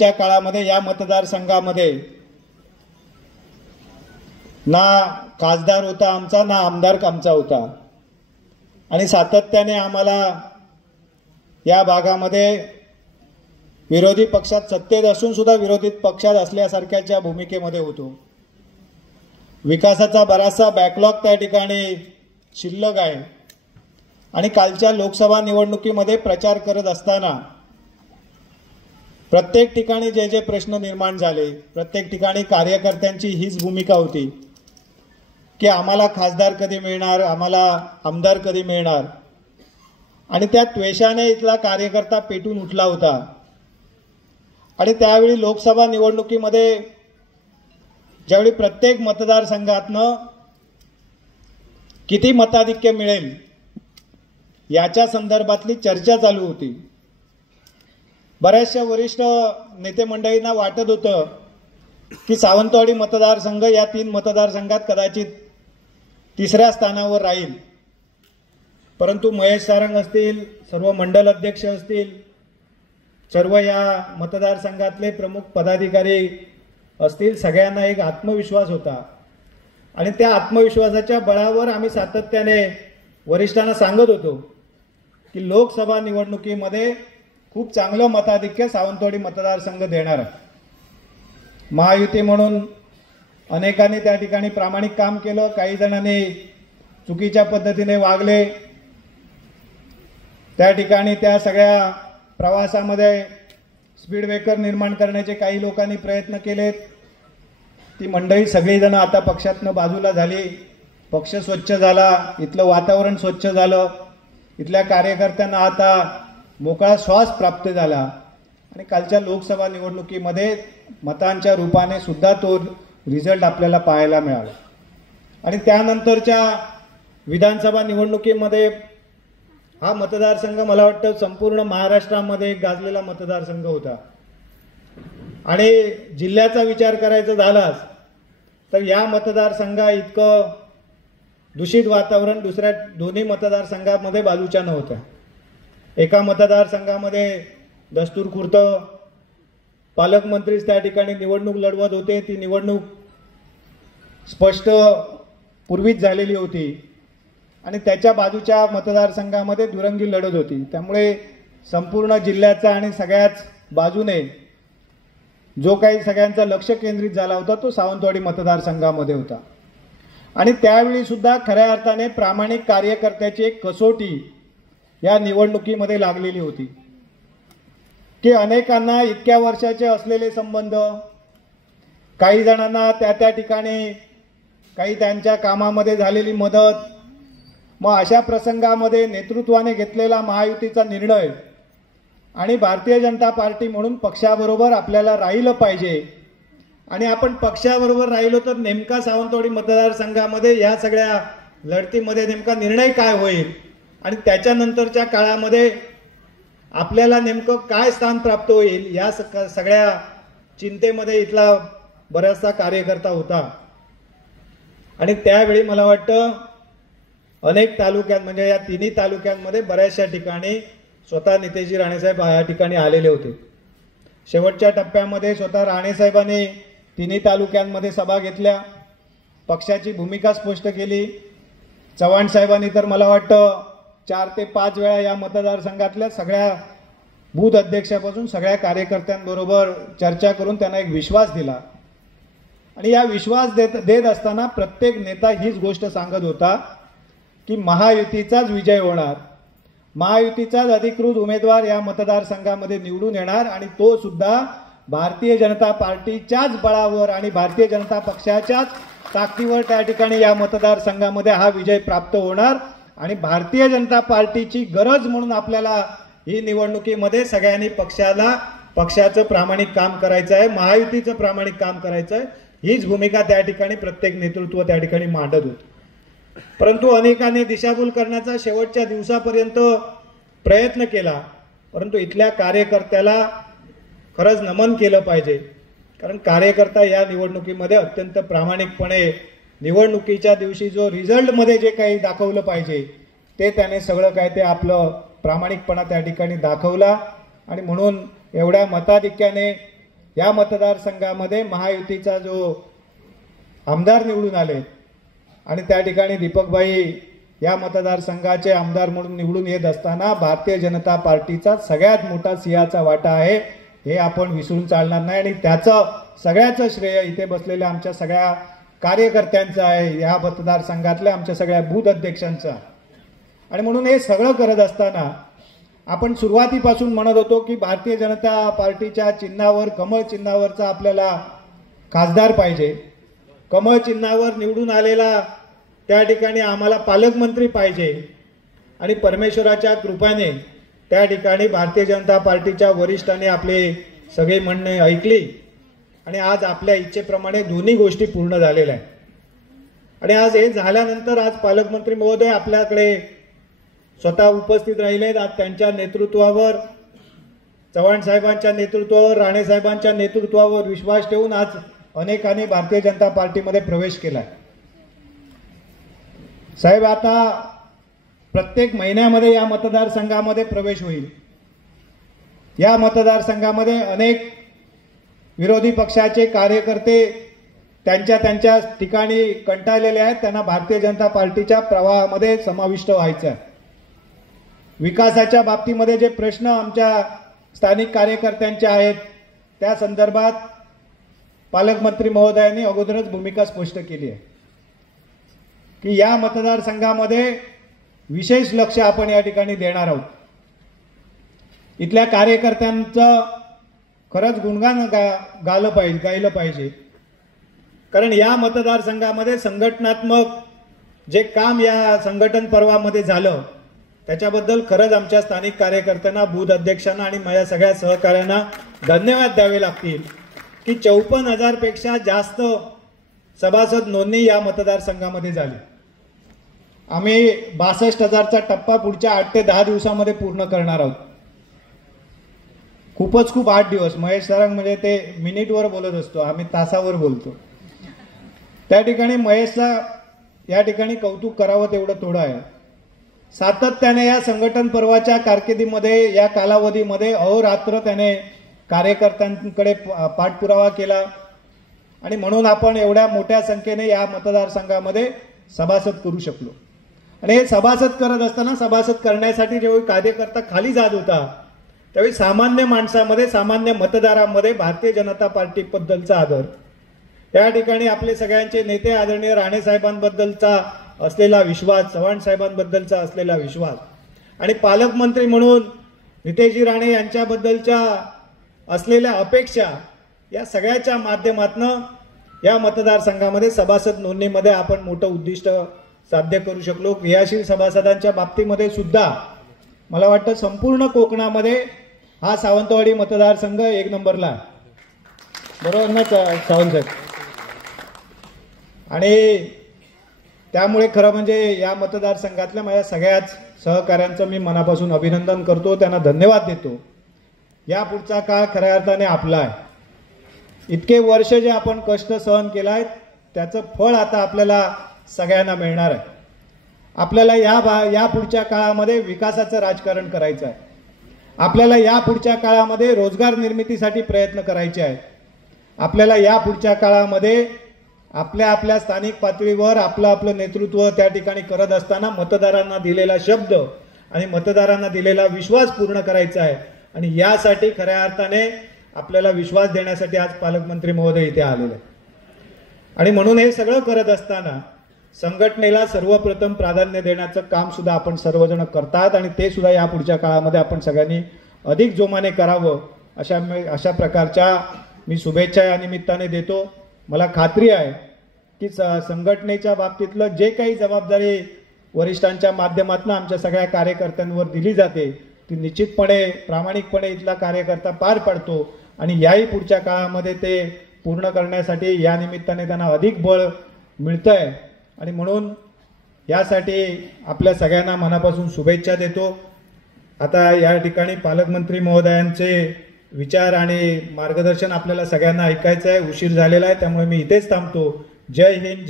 कोविडच्या काळामध्ये या मतदारसंघामध्ये ना खासदार होता आमचा, ना आमदार आमचा होता, आणि सातत्याने आम्हाला या भागामध्ये विरोधी पक्षात सत्तेत असून सुद्धा विरोधी पक्षात असल्यासारख्याच्या भूमिकेमध्ये होतो. विकासाचा बराचसा बॅकलॉग त्या ठिकाणी शिल्लक आहे. आणि कालच्या लोकसभा निवडणुकीमध्ये प्रचार करत असताना प्रत्येक ठिकाणी जे जे प्रश्न निर्माण झाले, प्रत्येक ठिकाणी कार्यकर्त्यांची हीच भूमिका होती की आम्हाला खासदार कधी मिळणार, आम्हाला आमदार कधी मिळणार. आणि त्या द्वेषाने इथला कार्यकर्ता पेटून उठला होता. आणि त्यावेळी लोकसभा निवडणुकीमध्ये ज्यावेळी प्रत्येक मतदारसंघातनं किती मताधिक्य मिळेल याच्या संदर्भातली चर्चा चालू होती. बऱ्याचशा वरिष्ठ नेते मंडळींना वाटत होतं की सावंतवाडी मतदारसंघ या 3 मतदारसंघात कदाचित तिसऱ्या स्थानावर राहील. परंतु महेश सारंग असतील, सर्व मंडल अध्यक्ष असतील, सर्व या मतदारसंघातले प्रमुख पदाधिकारी असतील, सगळ्यांना एक आत्मविश्वास होता. आणि त्या आत्मविश्वासाच्या बळावर आम्ही सातत्याने वरिष्ठांना सांगत होतो की लोकसभा निवडणुकीमध्ये खूप चांगलं मताधिक्य सावंतवाडी मतदारसंघ देणार आहे. महायुती म्हणून अनेकांनी त्या ठिकाणी प्रामाणिक काम केलं, काही जणांनी चुकीच्या पद्धतीने वागले. त्या ठिकाणी त्या सगळ्या प्रवासामध्ये स्पीड ब्रेकर निर्माण करण्याचे काही लोकांनी प्रयत्न केलेत. ती मंडळी सगळीजण आता पक्षातनं बाजूला झाली, पक्ष स्वच्छ झाला, इथलं वातावरण स्वच्छ झालं, इथल्या कार्यकर्त्यांना आता मोकळा श्वास प्राप्त झाला. आणि कालच्या लोकसभा निवडणुकीमध्ये मतांच्या रूपाने सुद्धा तो रिझल्ट आपल्याला पाहायला मिळाला. आणि त्यानंतरच्या विधानसभा निवडणुकीमध्ये हा मतदारसंघ मला वाटतं संपूर्ण महाराष्ट्रामध्ये एक गाजलेला मतदारसंघ होता. आणि जिल्ह्याचा विचार करायचा झालाच तर या मतदारसंघा इतकं दूषित वातावरण दुसऱ्या दोन्ही मतदारसंघामध्ये बाजूच्या नव्हतं. एका मतदारसंघामध्ये दस्तूरखुर्द पालकमंत्रीच त्या ठिकाणी निवडणूक लढवत होते. ती निवडणूक स्पष्ट पूर्वीच झालेली होती आणि त्याच्या बाजूच्या मतदारसंघामध्ये दुरंगी लढत होती. त्यामुळे संपूर्ण जिल्ह्याचा आणि सगळ्याच बाजूने जो काही सगळ्यांचा लक्ष केंद्रित झाला होता तो सावंतवाडी मतदारसंघामध्ये होता. आणि त्यावेळी सुद्धा खऱ्या अर्थाने प्रामाणिक कार्यकर्त्याची एक कसोटी या निवडणुकीमध्ये लागलेली होती की अनेकांना इतक्या वर्षाचे असलेले संबंध, काही जणांना त्या ठिकाणी काही त्यांच्या कामामध्ये झालेली मदत, मग अशा प्रसंगामध्ये नेतृत्वाने घेतलेला महायुतीचा निर्णय आणि भारतीय जनता पार्टी म्हणून पक्षाबरोबर आपल्याला राहिलं पाहिजे. आणि आपण पक्षाबरोबर राहिलो तर नेमका सावंतवाडी मतदारसंघामध्ये या सगळ्या लढतीमध्ये नेमका निर्णय काय होईल आणि त्याच्यानंतरच्या काळामध्ये आपल्याला नेमकं काय स्थान प्राप्त होईल या सगळ्या चिंतेमध्ये इथला बराचसा कार्यकर्ता होता. आणि त्यावेळी मला वाटतं अनेक तालुक्यात म्हणजे या तिन्ही तालुक्यांमध्ये बऱ्याचशा ठिकाणी स्वतः नितेशजी राणेसाहेब या ठिकाणी आलेले होते. शेवटच्या टप्प्यामध्ये स्वतः राणेसाहेबांनी तिन्ही तालुक्यांमध्ये सभा घेतल्या, पक्षाची भूमिका स्पष्ट केली. चव्हाण साहेबांनी तर मला वाटतं 4 ते 5 वेळा या मतदारसंघातल्या सगळ्या बूथ अध्यक्षापासून सगळ्या कार्यकर्त्यांबरोबर चर्चा करून त्यांना एक विश्वास दिला. आणि या विश्वास देत असताना प्रत्येक नेता हीच गोष्ट सांगत होता की महायुतीचाच विजय होणार, महायुतीचाच अधिकृत उमेदवार या मतदारसंघामध्ये निवडून येणार आणि तो सुद्धा भारतीय जनता पार्टीच्याच बळावर आणि भारतीय जनता पक्षाच्याच ताकदीवर त्या ठिकाणी या मतदारसंघामध्ये हा विजय प्राप्त होणार. आणि भारतीय जनता पार्टीची गरज म्हणून आपल्याला ही निवडणुकीमध्ये सगळ्यांनी पक्षाचं प्रामाणिक काम करायचं आहे, महायुतीचं प्रामाणिक काम करायचं आहे, हीच भूमिका त्या ठिकाणी प्रत्येक नेतृत्व त्या ठिकाणी मांडत होतं. परंतु अनेकांनी दिशाभूल करण्याचा शेवटच्या दिवसापर्यंत प्रयत्न केला. परंतु इथल्या कार्यकर्त्याला खरंच नमन केलं पाहिजे, कारण कार्यकर्ता या निवडणुकीमध्ये अत्यंत प्रामाणिकपणे निवडणुकीच्या दिवशी जो रिझल्टमध्ये जे काही दाखवलं पाहिजे ते त्याने सगळं काय ते आपलं प्रामाणिकपणा त्या ठिकाणी दाखवला. आणि म्हणून एवढ्या मताधिक्याने या मतदारसंघामध्ये महायुतीचा जो आमदार निवडून आले आणि त्या ठिकाणी दीपकभाई या मतदारसंघाचे आमदार म्हणून निवडून येत असताना भारतीय जनता पार्टीचा सगळ्यात मोठा सिंहाचा वाटा आहे हे आपण विसरून चालणार नाही आणि त्याचं सगळ्याचं श्रेय इथे बसलेल्या आमच्या सगळ्या कार्यकर्त्यांचं आहे, या मतदारसंघातल्या आमच्या सगळ्या बूथ अध्यक्षांचं. आणि म्हणून हे सगळं करत असताना आपण सुरुवातीपासून म्हणत होतो की भारतीय जनता पार्टीच्या चिन्हावर, कमळ चिन्हावरचा आपल्याला खासदार पाहिजे, कमळ चिन्हावर निवडून आलेला त्या ठिकाणी आम्हाला पालकमंत्री पाहिजे. आणि परमेश्वराच्या कृपेने त्या ठिकाणी भारतीय जनता पार्टीच्या वरिष्ठांनी आपले सगळे म्हणणे ऐकली आणि आज आपल्या इच्छेप्रमाणे दोन्ही गोष्टी पूर्ण झालेल्या आहेत. आणि आज हे झाल्यानंतर आज पालकमंत्री महोदय आपल्याकडे स्वतः उपस्थित राहिले. आज त्यांच्या नेतृत्वावर, चव्हाण साहेबांच्या नेतृत्वावर, राणे साहेबांच्या नेतृत्वावर विश्वास ठेवून आज अनेकांनी भारतीय जनता पार्टीमध्ये प्रवेश केला. साहेब, आता प्रत्येक महिन्यामध्ये या मतदारसंघामध्ये प्रवेश होईल. या मतदारसंघामध्ये अनेक विरोधी पक्षाचे कार्यकर्ते त्यांच्या ठिकाणी कंटाळलेले आहेत, त्यांना भारतीय जनता पार्टीच्या प्रवाहामध्ये समाविष्ट व्हायचं आहे. विकासाच्या बाबतीमध्ये जे प्रश्न आमच्या स्थानिक कार्यकर्त्यांचे आहेत त्या संदर्भात पालकमंत्री महोदयांनी अगोदरच भूमिका स्पष्ट केली आहे की या मतदारसंघामध्ये विशेष लक्ष आपण या ठिकाणी देणार आहोत. इथल्या कार्यकर्त्यांचं खरंच गुणगान गायलं पाहिजे, कारण या मतदारसंघामध्ये संघटनात्मक जे काम या संघटन पर्वामध्ये झालं त्याच्याबद्दल खरंच आमच्या स्थानिक कार्यकर्त्यांना, बूथ अध्यक्षांना आणि माझ्या सगळ्या सहकाऱ्यांना धन्यवाद द्यावे लागतील की 54,000 पेक्षा जास्त सभासद नोंदणी या मतदारसंघामध्ये झाली. आम्ही 62,000चा टप्पा पुढच्या 8 ते 10 दिवसामध्ये पूर्ण करणार आहोत. खूप 8 दिवस. महेश सरांग म्हणजे ते मिनिटवर बोलत असतो, आम्ही तासावर बोलतो. त्या ठिकाणी महेशचा या ठिकाणी कौतुक करावं तेवढं थोडं आहे. सातत्याने या संघटन पर्वाच्या कारकिर्दीमध्ये, या कालावधीमध्ये अहोरात्र त्याने कार्यकर्त्यांकडे पाठपुरावा केला आणि म्हणून आपण एवढ्या मोठ्या संख्येने या मतदारसंघामध्ये सभासद करू शकलो. आणि हे सभासद करत असताना, सभासद करण्यासाठी जेव्हा कार्यकर्ता खाली जात होता त्यावेळी सामान्य माणसामध्ये, सामान्य मतदारांमध्ये भारतीय जनता पार्टीबद्दलचा आदर, त्या ठिकाणी आपले सगळ्यांचे नेते आदरणीय राणे साहेबांबद्दलचा असलेला विश्वास, चव्हाण साहेबांबद्दलचा असलेला विश्वास आणि पालकमंत्री म्हणून नितेशजी राणे यांच्याबद्दलच्या असलेल्या अपेक्षा, या सगळ्याच्या माध्यमातून या मतदारसंघामध्ये सभासद नोंदणीमध्ये आपण मोठं उद्दिष्ट साध्य करू शकलो. क्रियाशील सभासदांच्या बाबतीमध्ये सुद्धा मला वाटतं संपूर्ण कोकणामध्ये हा सावंतवाडी मतदारसंघ 1 नंबरला आहे. बरोबर ना सावंत साहेब? आणि त्यामुळे खरं म्हणजे या मतदारसंघातल्या माझ्या सगळ्याच सहकाऱ्यांचं मी मनापासून अभिनंदन करतो, त्यांना धन्यवाद देतो. या पुढचा काळ खऱ्या अर्थाने आपला आहे. इतके वर्ष जे आपण कष्ट सहन केलं आहे त्याचं फळ आता आपल्याला सगळ्यांना मिळणार आहे. आपल्याला या पुढच्या काळामध्ये विकासाचं राजकारण करायचं आहे. आपल्याला या पुढच्या काळामध्ये रोजगार निर्मितीसाठी प्रयत्न करायचे आहेत. आपल्याला या पुढच्या काळामध्ये आपल्या स्थानिक पातळीवर आपलं नेतृत्व त्या ठिकाणी करत असताना मतदारांना दिलेला शब्द आणि मतदारांना दिलेला विश्वास पूर्ण करायचा आहे. आणि यासाठी खऱ्या अर्थाने आपल्याला विश्वास देण्यासाठी आज पालकमंत्री महोदय इथे आलेले आहेत. आणि म्हणून हे सगळं करत असताना संघटनेला सर्वप्रथम प्राधान्य देण्याचं काम सुद्धा आपण सर्वजण करतात आणि ते सुद्धा या पुढच्या काळामध्ये आपण सगळ्यांनी अधिक जोमाने करावं अशा प्रकारच्या मी शुभेच्छा या निमित्ताने देतो. मला खात्री आहे की संघटनेच्या बाबतीतलं जे काही जबाबदारी वरिष्ठांच्या माध्यमातून आमच्या सगळ्या कार्यकर्त्यांवर दिली जाते ती निश्चितपणे, प्रामाणिकपणे इथला कार्यकर्ता पार पाडतो आणि याही पुढच्या काळामध्ये ते पूर्ण करण्यासाठी या निमित्ताने त्यांना अधिक बळ मिळतंय. आणि म्हणून यासाठी आपल्या सगळ्यांना मनापासून शुभेच्छा देतो. आता या ठिकाणी पालकमंत्री महोदयांचे विचार आणि मार्गदर्शन आपल्याला सगळ्यांना ऐकायचं आहे. उशीर झालेला आहे त्यामुळे मी इथेच थांबतो. जय हिंद.